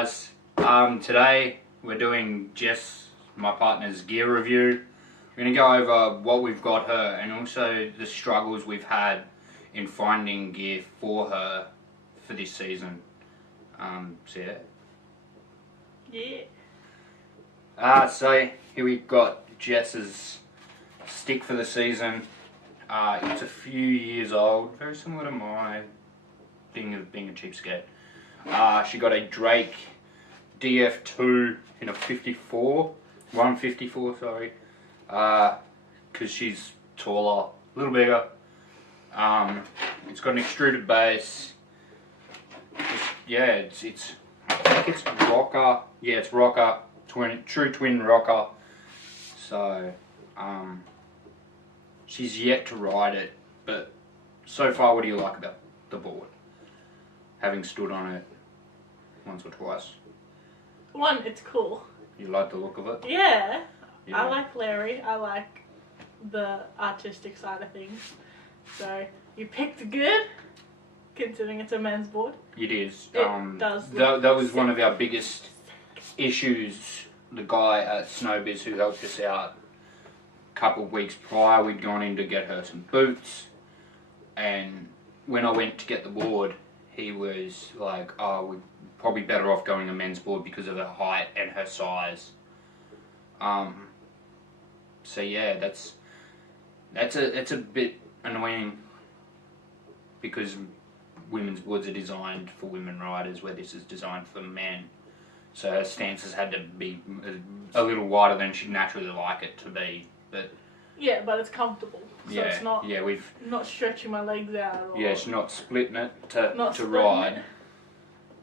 guys, today we're doing Jess, my partner's gear review. We're going to go over what we've got her and also the struggles we've had in finding gear for her for this season. So here we've got Jess's stick for the season. It's a few years old, very similar to my thing of being a cheapskate. She got a Drake DF2 in a 154, sorry, because she's taller, a little bigger. It's got an extruded base. I think it's rocker. Yeah, it's rocker, true twin rocker. So, she's yet to ride it, but so far, what do you like about the board? Having stood on it once or twice. One, it's cool. You like the look of it? Yeah. I like Larry. I like the artistic side of things. So, you picked good, considering it's a men's board. It is. It does that was one of our biggest issues. The guy at Snowbiz who helped us out a couple of weeks prior, we'd gone in to get her some boots, and when I went to get the board, he was like, "Oh, we're probably better off going a men's board because of her height and her size." So yeah, that's a bit annoying because women's boards are designed for women riders, where this is designed for men. So her stances had to be a little wider than she'd naturally like it to be, but yeah, but it's comfortable. So yeah, it's not. Yeah, we've not stretching my legs out. Or yeah, it's not splitting it to ride. It.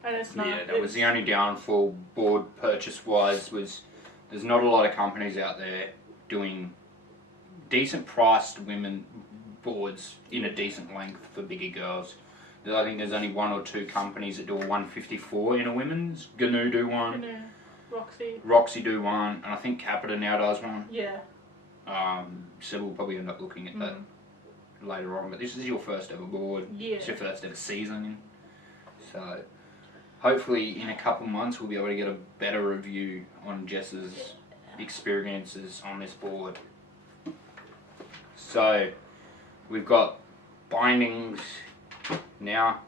And it's not. Yeah, that was the only downfall board purchase wise. Was there's not a lot of companies out there doing decent priced women boards in a decent length for bigger girls. I think there's only one or two companies that do a 154 in a women's. Gnu do one. Roxy do one, and I think Capita now does one. Yeah. So we'll probably end up looking at that later on. But this is your first ever board. Yeah. It's your first ever season. So hopefully in a couple months we'll be able to get a better review on Jess's experiences on this board. So we've got bindings now.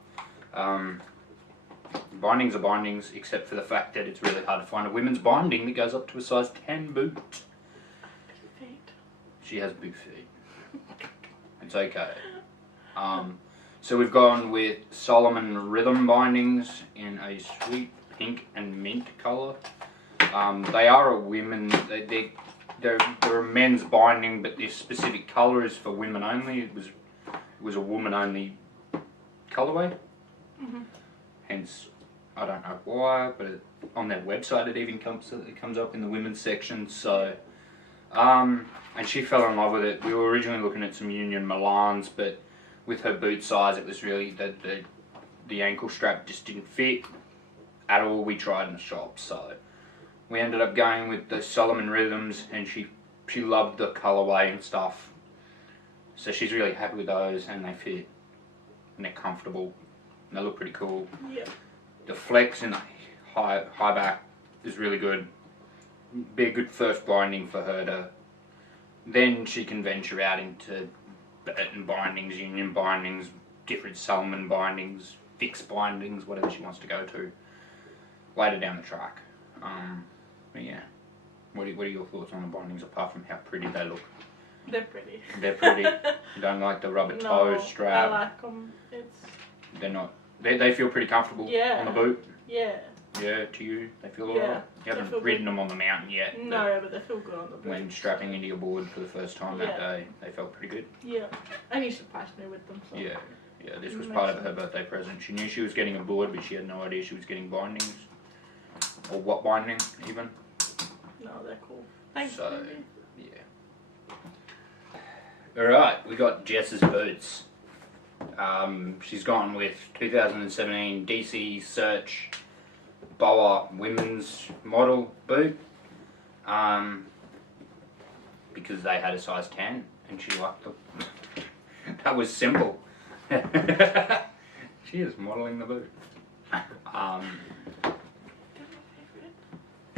Bindings are bindings, except for the fact that it's really hard to find a women's binding that goes up to a size 10 boot. She has big feet. It's okay. So we've gone with Solomon Rhythm bindings in a sweet pink and mint colour. They are a women. They're a men's binding, but this specific colour is for women only. It was a woman only colourway. Hence, I don't know why, but on their website it even comes up in the women's section. So, and she fell in love with it. We were originally looking at some Union Milans, but with her boot size, it was really the ankle strap just didn't fit at all. We tried in the shop, so we ended up going with the Solomon Rhythms, and she loved the colourway and stuff. So she's really happy with those, and they fit, and they're comfortable, and they look pretty cool. Yeah. The flex in the high back is really good. Be a good first binding for her to. Then she can venture out into Burton bindings, Union bindings, different Solomon bindings, fixed bindings, whatever she wants to go to later down the track. But yeah, what are your thoughts on the bindings apart from how pretty they look? They're pretty. They're pretty. You don't like the rubber toe strap? I like them. They're not. They feel pretty comfortable on the boot. Yeah. Yeah, to you, they feel alright. You haven't ridden them on the mountain yet. No, but they feel good on the boot. When strapping into your board for the first time that day, they felt pretty good. Yeah, and you surprised me with them. So. Yeah, this was part of her birthday present. She knew she was getting a board, but she had no idea she was getting bindings. Or what binding, even. No, they're cool. Thanks, so, baby. Yeah. Alright, we got Jess's boots. She's gone with 2017 DC Search Boa women's model boot, because they had a size 10 and she liked them. That was simple. She is modelling the boot.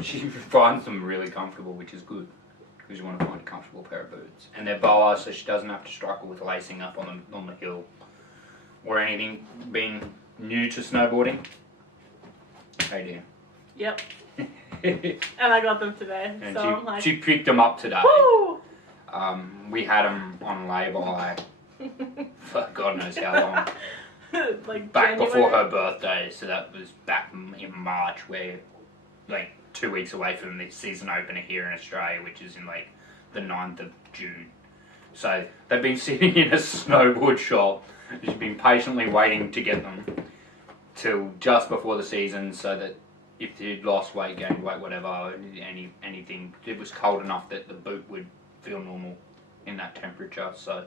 she finds them really comfortable, which is good. Because you want to find a comfortable pair of boots. And they're boa, so she doesn't have to struggle with lacing up on the hill. Or anything, being new to snowboarding. Hey dear. Yep. And I got them today, and so I'm like... She picked them up today. Woo! We had them on lay-by for God knows how long. Like back January? before her birthday, so that was back in March, where like 2 weeks away from the season opener here in Australia, which is in like the 9th of June. So they've been sitting in a snowboard shop. She's been patiently waiting to get them till just before the season, so that if you'd lost weight, gained weight, whatever, anything, it was cold enough that the boot would feel normal in that temperature. So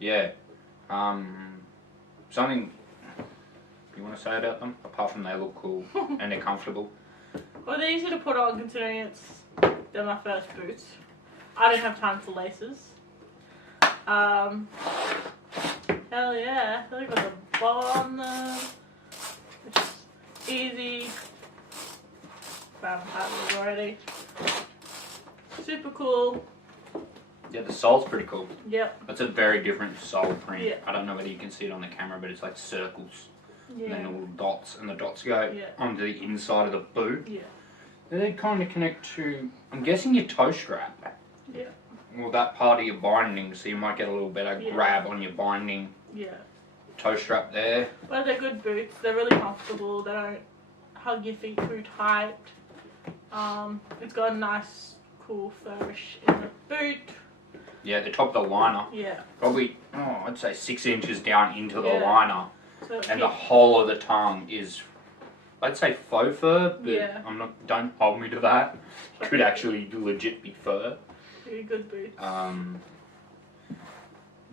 yeah, something you want to say about them apart from they look cool and they're comfortable? Well, they're easy to put on considering they're my first boots. I don't have time for laces. Hell yeah, they've got the bow on them, which is easy. Found patterns already. Super cool. Yeah, the sole's pretty cool. Yep. That's a very different sole print. Yeah. I don't know whether you can see it on the camera, but it's like circles. Yeah. And then little dots, and the dots go Yeah. onto the inside of the boot. Yeah. They kind of connect to, I'm guessing, your toe strap. Yeah. Well, that part of your binding, so you might get a little better Yeah. grab on your binding Yeah. toe strap there. But they're good boots. They're really comfortable. They don't hug your feet too tight. It's got a nice, cool flourish in the boot. Yeah, the top of the liner. Yeah. Probably, I'd say 6 inches down into the Yeah. liner. So And the whole of the tongue is, I'd say faux fur, but Yeah. don't hold me to that. Could actually legit be fur. really good boots.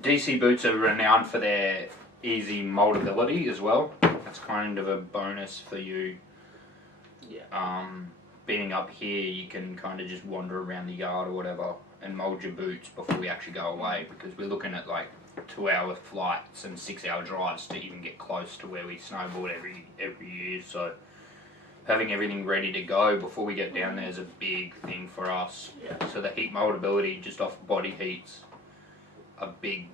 DC boots are renowned for their easy moldability as well. That's kind of a bonus for you. Yeah. Being up here, you can kind of just wander around the yard or whatever and mold your boots before we actually go away, because we're looking at like 2-hour flights and 6-hour drives to even get close to where we snowboard every year. So having everything ready to go before we get down there is a big thing for us. Yeah. So the heat moldability just off body heat's a big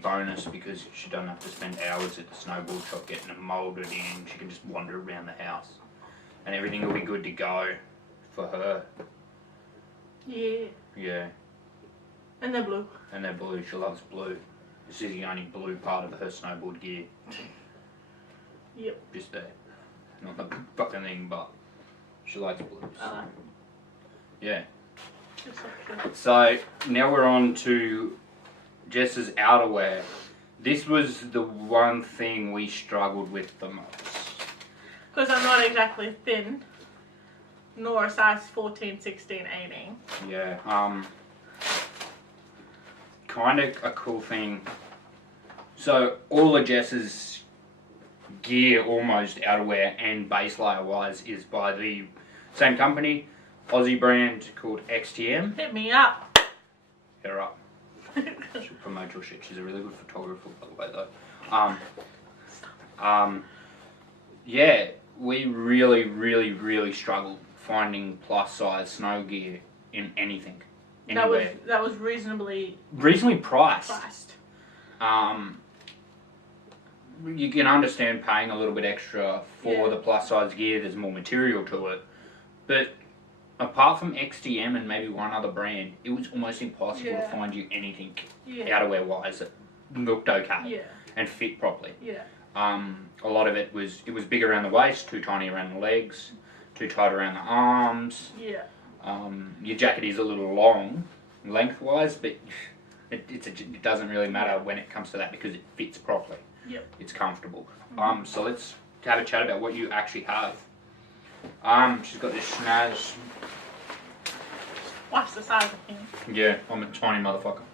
bonus, because she doesn't have to spend hours at the snowboard shop getting them molded in. She can just wander around the house and everything will be good to go for her. Yeah. Yeah. And they're blue. And they're blue. She loves blue. This is the only blue part of her snowboard gear. Yep. Just there. Not the fucking thing, but she likes blues. Yeah. Just like that. So now we're on to Jess's outerwear. This was the one thing we struggled with the most. Because I'm not exactly thin, nor a size 14, 16, 18. Yeah. Kind of a cool thing. So all of Jess's gear, almost outerwear and base layer wise, is by the same company, Aussie brand called XTM. Hit me up. Hit her up. She'll promote your shit. She's a really good photographer, by the way, though. Yeah, we really struggled finding plus size snow gear in anything, anywhere. That was reasonably priced. priced. You can understand paying a little bit extra for Yeah. the plus size gear. There's more material to it, but apart from XTM and maybe one other brand, it was almost impossible to find you anything outerwear wise that looked okay and fit properly. Yeah. A lot of it was big around the waist, too tiny around the legs, too tight around the arms. Yeah. Your jacket is a little long lengthwise, but it doesn't really matter when it comes to that, because it fits properly. Yep. It's comfortable. So let's have a chat about what you actually have. She's got this snaz. Watch the size of him. Yeah, I'm a tiny motherfucker.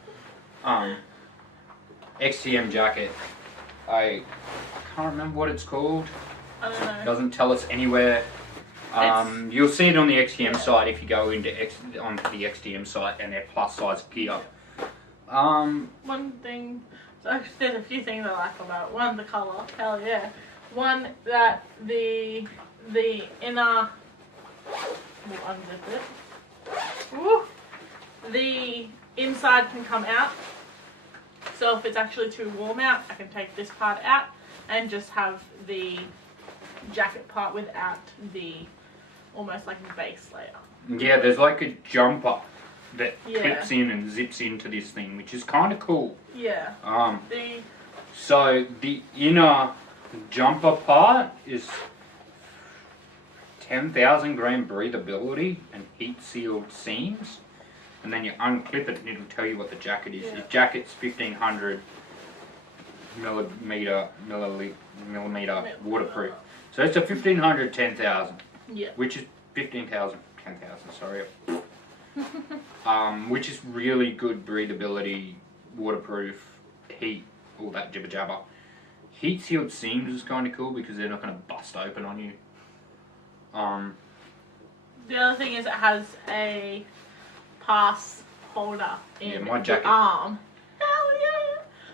XTM jacket. I can't remember what it's called. I don't know. Doesn't tell us anywhere. You'll see it on the XTM site if you go onto the XTM site and their plus size gear. One thing, so there's a few things I like about it. One, the colour, hell yeah. One, that the inner we'll unzip it. Woo. The inside can come out. So if it's actually too warm out, I can take this part out and just have the jacket part without the almost like a base layer. Yeah, there's like a jumper that clips in and zips into this thing, which is kind of cool. Yeah. So the inner jumper part is 10,000 gram breathability and heat sealed seams, and then you unclip it and it'll tell you what the jacket is. The jacket's 1500 millimeter waterproof. So it's a 1500 10,000. Yeah. Which is 15,000 10,000. Sorry. Which is really good breathability, waterproof, heat, all that jibber jabber. Heat sealed seams is kind of cool because they're not going to bust open on you. The other thing is it has a pass holder in my jacket. the arm. Hell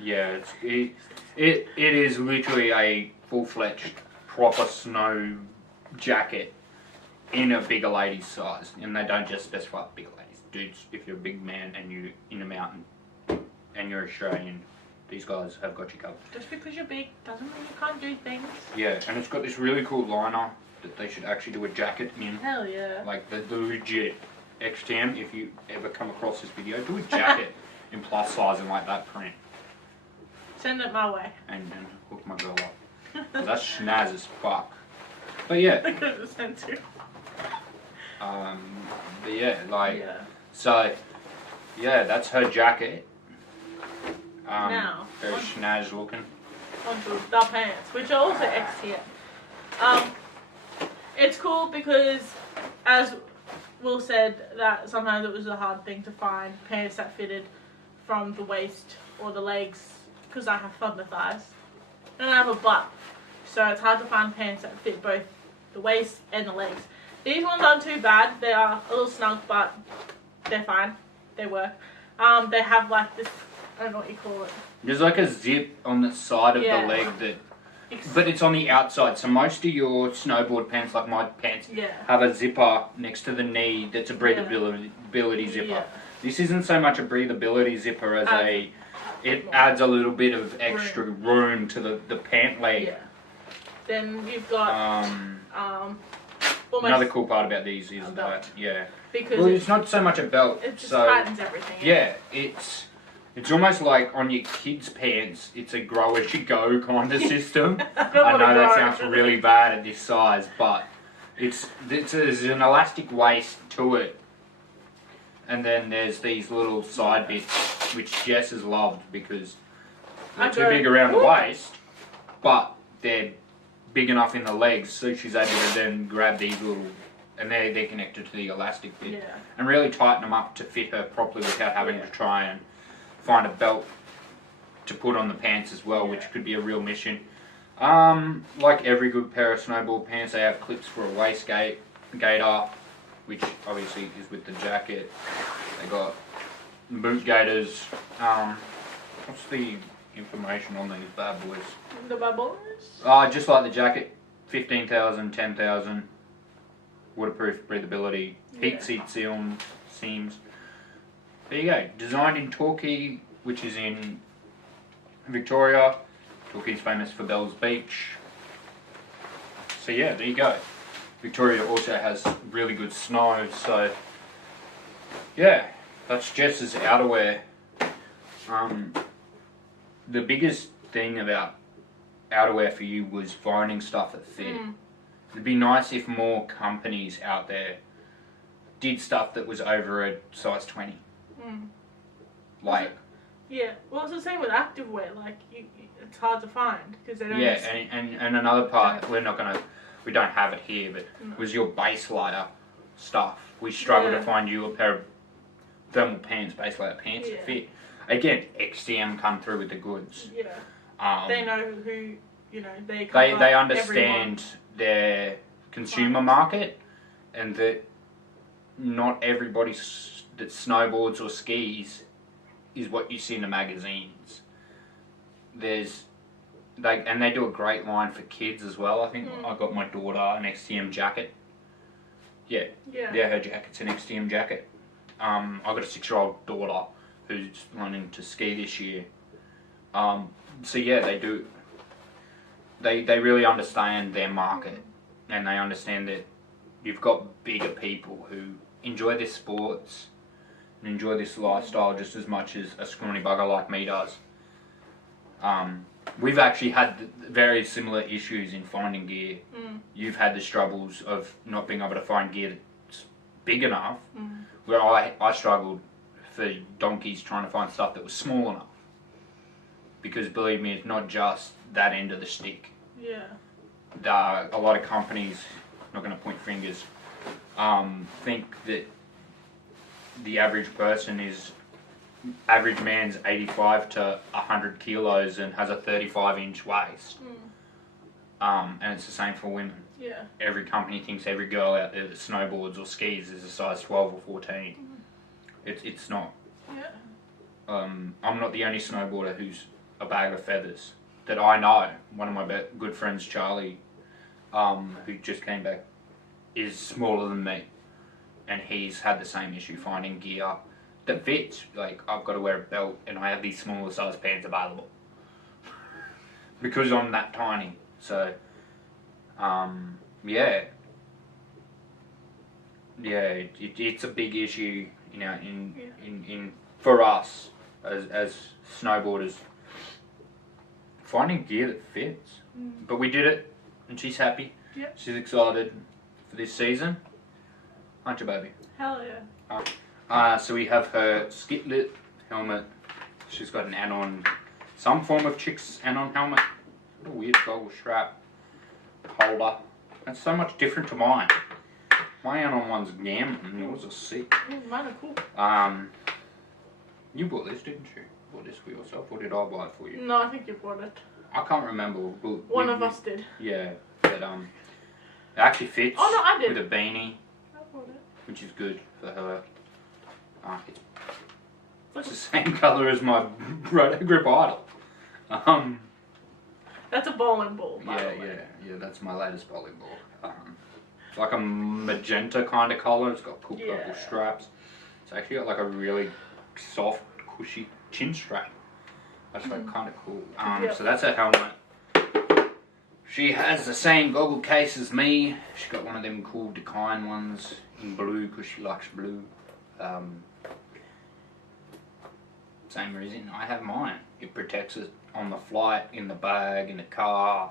yeah! Yeah, it is literally a full-fledged proper snow jacket in a bigger lady's size, and they don't just specify bigger ladies. Dudes, if you're a big man and you're in a mountain and you're Australian, these guys have got you covered. Just because you're big doesn't mean you can't do things. Yeah, and it's got this really cool liner that they should actually do a jacket in. Hell yeah. Like the legit XTM, if you ever come across this video, do a jacket in plus size and like that print. Send it my way. And hook my girl up. 'Cause that's snaz as fuck. But yeah. I could have sent to. But yeah, like, so, yeah, that's her jacket. Now, very snaz looking. Onto the pants, which are also XTM. It's cool because, as Will said, that sometimes it was a hard thing to find pants that fitted from the waist or the legs, because I have thunder thighs and I have a butt, so it's hard to find pants that fit both the waist and the legs. These ones aren't too bad. They are a little snug, but they're fine. They work. They have like this, I don't know what you call it. There's like a zip on the side of the leg that, but it's on the outside. So most of your snowboard pants, like my pants, have a zipper next to the knee that's a breathability zipper. Yeah. This isn't so much a breathability zipper as it adds a little bit of extra room to the pant leg. Yeah. Then you've got another cool part about these is that because well, it's not so much a belt. It just tightens everything. Yeah, it's almost like on your kids' pants. It's a grow as you go kind of system. I know that sounds really bad at this size, but there's an elastic waist to it, and then there's these little side bits which Jess has loved because they're too big around the waist, but they're big enough in the legs, so she's able to then grab these little, and they're connected to the elastic bit, and really tighten them up to fit her properly without having to try and find a belt to put on the pants as well, which could be a real mission. Like every good pair of snowboard pants, they have clips for a waist gaiter, which obviously is with the jacket. They got boot gaiters. What's the information on these bad boys? The bad boys? Just like the jacket, 15,000, 10,000, waterproof, breathability, heat seat seams. There you go. Designed in Torquay, which is in Victoria. Torquay's famous for Bells Beach. So yeah, there you go. Victoria also has really good snow, so yeah, that's Jess's outerwear. The biggest thing about outerwear for you was finding stuff that fit. It'd be nice if more companies out there did stuff that was over a size 20. Like, well, it's the same with activewear. Like, it's hard to find because they don't. Yeah, and another part we don't have it here, but was your base layer stuff. We struggled to find you a pair of thermal pants, base layer pants that fit. Again, XTM come through with the goods. Yeah. They know who, they understand their consumer market, and that not everybody that snowboards or skis is what you see in the magazines. They do a great line for kids as well. I think I got my daughter an XTM jacket, Yeah. Yeah. Yeah, her jacket's an XTM jacket. I've got a 6-year-old daughter who's learning to ski this year. So yeah, they do. They really understand their market, and they understand that you've got bigger people who enjoy their sports and enjoy this lifestyle just as much as a scrawny bugger like me does. We've actually had very similar issues in finding gear. You've had the struggles of not being able to find gear that's big enough, where I struggled for donkeys trying to find stuff that was small enough. Because believe me, it's not just that end of the stick. Yeah. A lot of companies, not going to point fingers, think that the average man's 85 to 100 kilos and has a 35-inch waist. And it's the same for women. Yeah. Every company thinks every girl out there that snowboards or skis is a size 12 or 14. It's not. Yeah. I'm not the only snowboarder who's a bag of feathers that I know. One of my good friends, Charlie, who just came back, is smaller than me, and he's had the same issue finding gear that fits. Like, I've got to wear a belt, and I have these smaller size pants available because I'm that tiny. So, yeah, it's a big issue, you know, in for us as snowboarders. Finding gear that fits. But we did it, and she's happy. Yep. She's excited for this season. Aren't you, baby? Hell yeah. So we have her skiplet helmet. She's got an anon, some form of chick's anon helmet. What a weird goggle strap holder. That's so much different to mine. My anon one's gam, and yours is sick. Mine are cool. You bought this, didn't you? Bought this for yourself, or did I buy it for you? No, I think you bought it. I can't remember. One of us did. Yeah, but it actually fits. Oh no, I did. With a beanie, I bought it. which is good for her. It's the same colour as my Roto Grip Idol. That's a bowling ball. By the way. Yeah. That's my latest bowling ball. It's like a magenta kind of colour. It's got cool purple straps. It's actually got like a really soft, cushy chin strap. That's like kind of cool. So that's her helmet. She has the same goggle case as me. She got one of them cool Decline ones in blue because she likes blue. Same reason I have mine. It protects it on the flight, in the bag, in the car.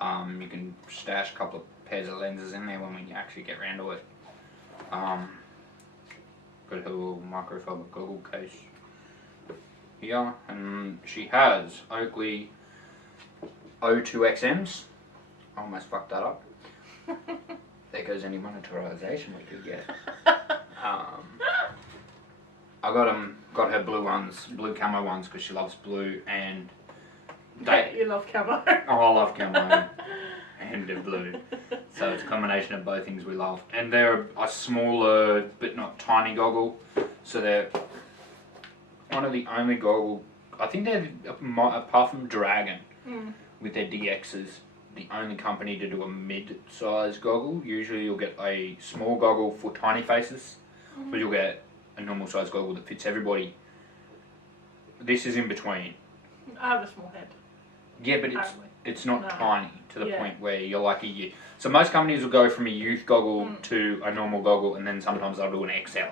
You can stash a couple of pairs of lenses in there when we actually get round to it. Got her little microfiber goggle case here, and she has Oakley O2XMs. I almost fucked that up. There goes any monetization we could get. I got her blue camo ones, because she loves blue, and You love camo. Oh, I love camo and the blue. So it's a combination of both things we love. And they're a smaller, but not tiny goggle. So they're one of the only goggle, I think they're, apart from Dragon, with their DXs, the only company to do a mid-size goggle. Usually you'll get a small goggle for tiny faces, but you'll get a normal size goggle that fits everybody. This is in between. I have a small head. Yeah, but it's not tiny to the point where you're like a youth. So most companies will go from a youth goggle to a normal goggle, and then sometimes they'll do an XL.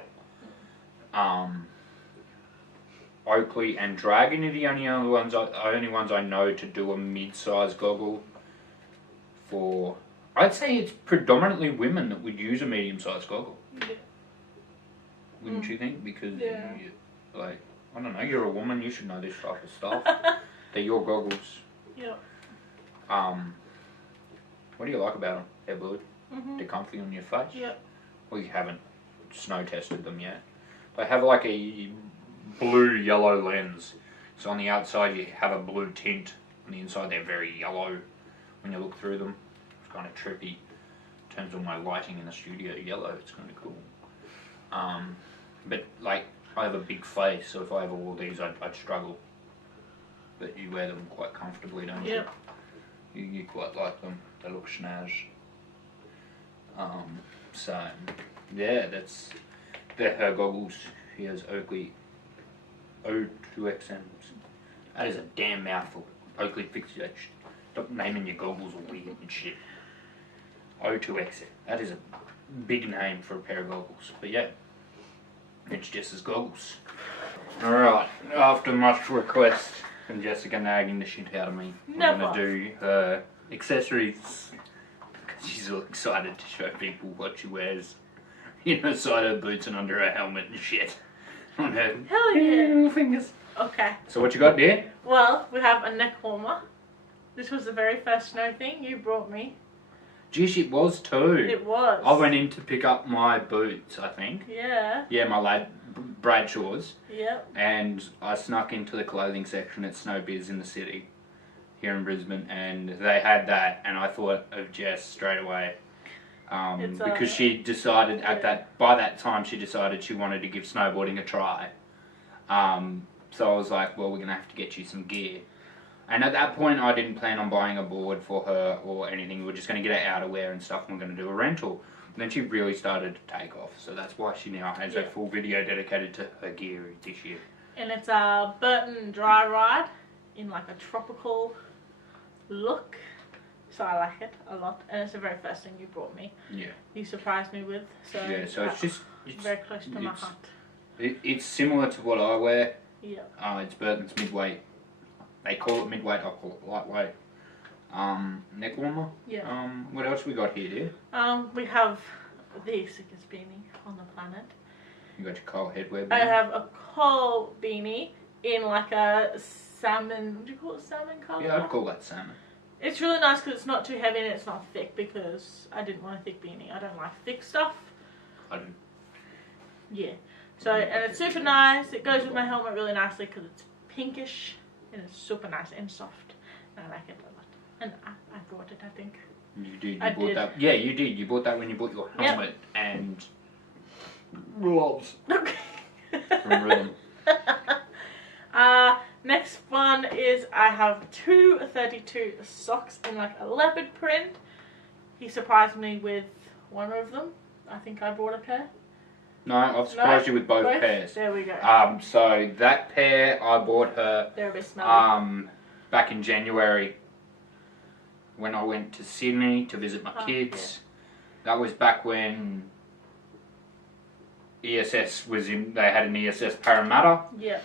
Oakley and Dragon are the only ones I know to do a mid-size goggle for. I'd say it's predominantly women that would use a medium-sized goggle. Yeah. Wouldn't you think? Because like, I don't know, you're a woman, you should know this type of stuff. They're your goggles. Yeah. What do you like about them? They're blue. They're comfy on your face. Yeah. Well, you haven't snow tested them yet. They have like a blue-yellow lens. So on the outside you have a blue tint. On the inside they're very yellow when you look through them. It's kind of trippy. Turns all my lighting in the studio yellow. It's kind of cool. But like, I have a big face, so if I ever wore these, I'd struggle. But you wear them quite comfortably, don't you? You quite like them. They look snazz. So, yeah, they're her goggles. She has Oakley O2XMs. That is a damn mouthful. Oakley, fix that shit. Stop naming your goggles weird and shit. O2XM. That is a big name for a pair of goggles. But yeah, it's Jess's goggles. Alright, after much request from Jessica nagging the shit out of me, we're going to do her accessories. Because she's all excited to show people what she wears inside her boots and under her helmet and shit. On her Hell yeah. fingers. Okay. So what you got there? Well, we have a neck warmer. This was the very first snow thing you brought me. Geez, it was too. It was. I went in to pick up my boots, I think. Yeah. Yeah, my lad Bradshaw's. Yep. And I snuck into the clothing section at Snowbiz in the city here in Brisbane, and they had that, and I thought of Jess straight away. Because she decided by that time she decided she wanted to give snowboarding a try. So I was like, well, we're going to have to get you some gear. And at that point, I didn't plan on buying a board for her or anything. We were just going to get her outerwear and stuff, and we're going to do a rental. And then she really started to take off. So that's why she now has a full video dedicated to her gear this year. And it's a Burton Dry Ride in like a tropical look. So I like it a lot. And it's the very first thing you brought me. Yeah. You surprised me with. So yeah, so it's very close to my heart. It's similar to what I wear. Yeah. It's Burton's midweight. They call it midweight, I call it lightweight. Neck warmer. Yeah. What else we got here, dear? We have the sickest beanie on the planet. You got your Cole headwear beanie? I have a Cole beanie in like a salmon, would you call it salmon colour? Yeah, I'd call that salmon. It's really nice because it's not too heavy and it's not thick, because I didn't want a thick beanie. I don't like thick stuff. I didn't. Yeah. So, and it's super nice. It goes with my helmet really nicely because it's pinkish and it's super nice and soft. And I like it a lot. And I bought it, I think. You did. You bought that. Yeah, you did. You bought that when you bought your helmet and gloves. Okay. From Rhythm. Next one is I have two 32 socks in like a leopard print. He surprised me with one of them. I think I bought a pair. No, I've surprised you with both pairs. There we go. So that pair I bought her. They're a bit smelly. Back in January when I went to Sydney to visit my kids. Yeah. That was back when ESS was in. They had an ESS Parramatta. Yeah.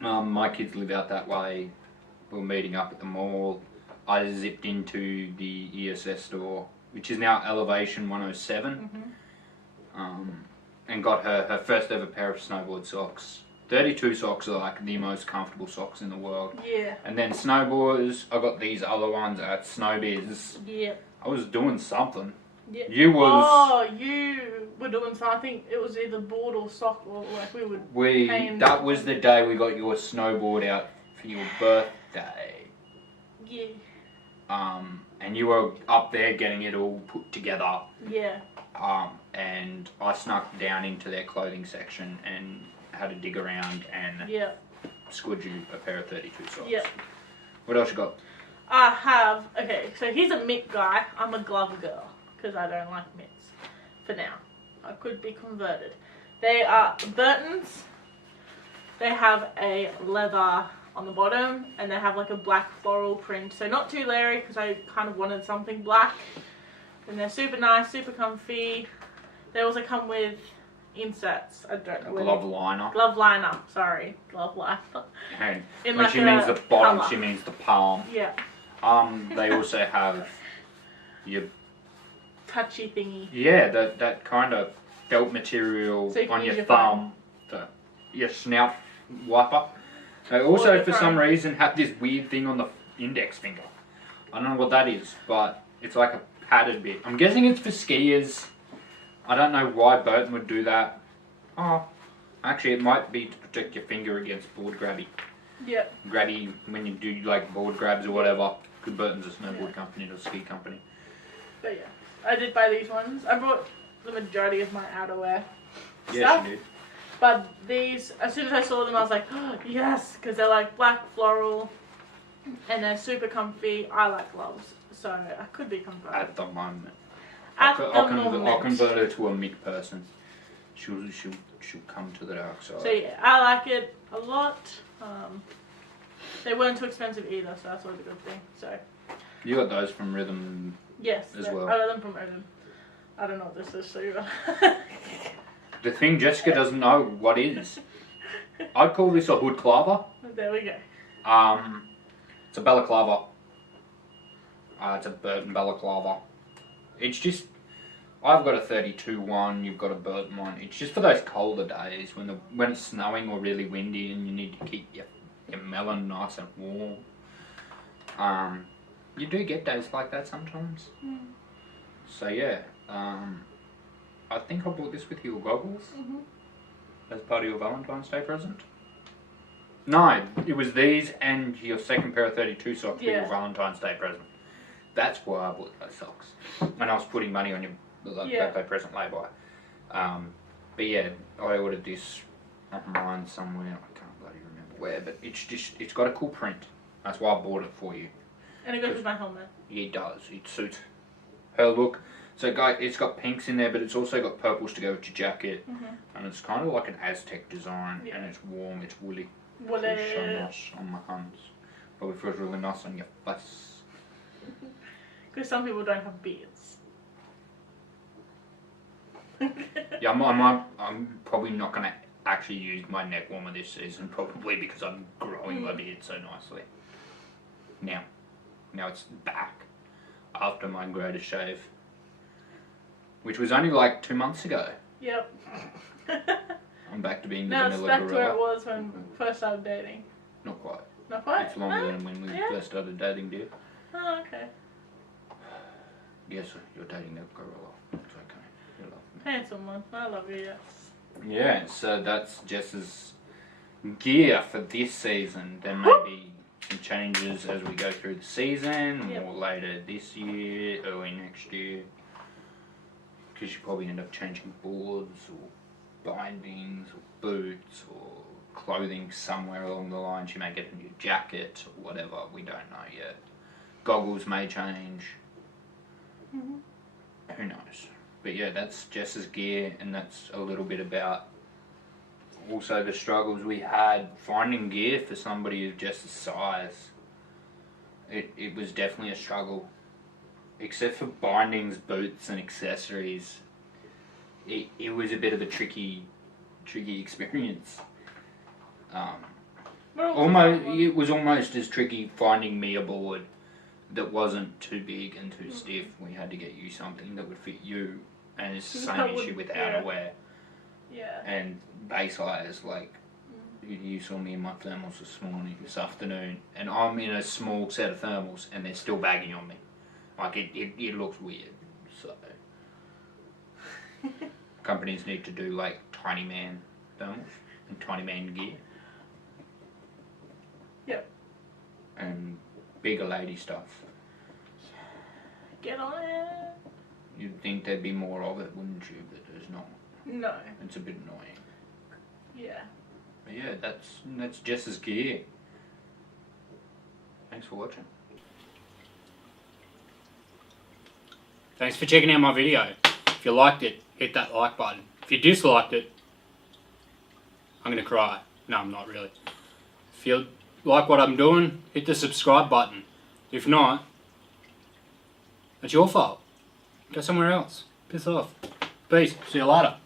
My kids live out that way. We were meeting up at the mall. I zipped into the ESS store, which is now Elevation 107. Mm-hmm. And got her first ever pair of snowboard socks. 32 socks are like the most comfortable socks in the world. Yeah. And then snowboarders, I got these other ones at Snowbiz. Yeah. I was doing something. Yeah. You was. Oh, you were doing something. I think it was either board or sock, or like we would. That was the day we got your snowboard out for your birthday. Yeah. And you were up there getting it all put together. Yeah. And I snuck down into their clothing section and had to dig around and squid you a pair of 32 socks. Yep. What else you got? I have, so he's a mitt guy. I'm a glove girl because I don't like mitts for now. I could be converted. They are Burton's. They have a leather on the bottom and they have like a black floral print. So not too leery because I kind of wanted something black. And they're super nice, super comfy. They also come with inserts. I don't know. Glove liner. Glove liner. Sorry, glove liner. And when she means the bottom, she means the palm. Yeah. They also have your touchy thingy. Yeah, that kind of felt material so on your thumb, your snout wiper. They also, for some reason, have this weird thing on the index finger. I don't know what that is, but it's like a padded bit. I'm guessing it's for skiers. I don't know why Burton would do that. Oh, actually, it might be to protect your finger against board grabby. Yeah. Grabby when you do like board grabs or whatever. Good Burton's a snowboard company, not a ski company. But yeah, I did buy these ones. I brought the majority of my outerwear stuff. Yes, you did. But these, as soon as I saw them, I was like, oh, yes, because they're like black floral and they're super comfy. I like gloves, so I could be converted. At the moment. At I'll the moment. convert her to a Mick person. She'll come to the dark side. So yeah, I like it a lot. They weren't too expensive either, so that's always a good thing. So. You got those from Rhythm. Yes. As well. I got them from Rhythm. I don't know what this is, so you. The thing Jessica doesn't know what is. I'd call this a hood clava. There we go. It's a balaclava. It's a Burton balaclava. It's just, I've got a 32-1, you've got a Burton one. It's just for those colder days when it's snowing or really windy and you need to keep your melon nice and warm. You do get days like that sometimes. Mm. So yeah, I think I bought this with your goggles as part of your Valentine's Day present. No, it was these and your second pair of 32 socks for your Valentine's Day present. That's why I bought those socks. And I was putting money on your birthday present lay-by. But yeah, I ordered this online somewhere. I can't bloody remember where, but it's got a cool print. That's why I bought it for you. And it goes with my helmet. Yeah, it does. It suits her look. So guys, it's got pinks in there, but it's also got purples to go with your jacket. And it's kind of like an Aztec design, and it's warm, it's woolly. Woolly. It feels so nice on my hands. Probably feels really nice on your face. Because some people don't have beards. Yeah, I'm probably not going to actually use my neck warmer this season, probably because I'm growing my beard so nicely. Now it's back after my greatest shave, which was only like 2 months ago. Yep. I'm back to being the now it's vanilla back gorilla. to where it was when we first started dating. Not quite. Not quite? It's longer than when we first started dating, dear. Oh, okay. Yes, you're dating a gorilla. It's okay. You love me. Handsome one. I love you, yes. Yeah, so that's Jess's gear for this season. There may be some changes as we go through the season, or later this year, early next year. Because you probably end up changing boards or bindings or boots or clothing somewhere along the line. She may get a new jacket or whatever. We don't know yet. Goggles may change. Who knows? But yeah, that's Jess's gear, and that's a little bit about also the struggles we had finding gear for somebody of Jess's size. It was definitely a struggle. Except for bindings, boots and accessories, it was a bit of a tricky experience. It was almost as tricky finding me a board that wasn't too big and too stiff. We had to get you something that would fit you, and it's the same issue with outerwear. Yeah. And base layers, like you saw me in my thermals this afternoon, and I'm in a small set of thermals, and they're still bagging on me. Like it looks weird. So companies need to do like tiny man thermals and tiny man gear. Yep. And bigger lady stuff. Get on it. You'd think there'd be more of it, wouldn't you? But there's not. No. It's a bit annoying. Yeah. But yeah, that's Jess's gear. Thanks for watching. Thanks for checking out my video. If you liked it, hit that like button. If you disliked it, I'm gonna cry. No, I'm not really. If you like what I'm doing, hit the subscribe button. If not, it's your fault. Go somewhere else. Piss off. Peace. See you later.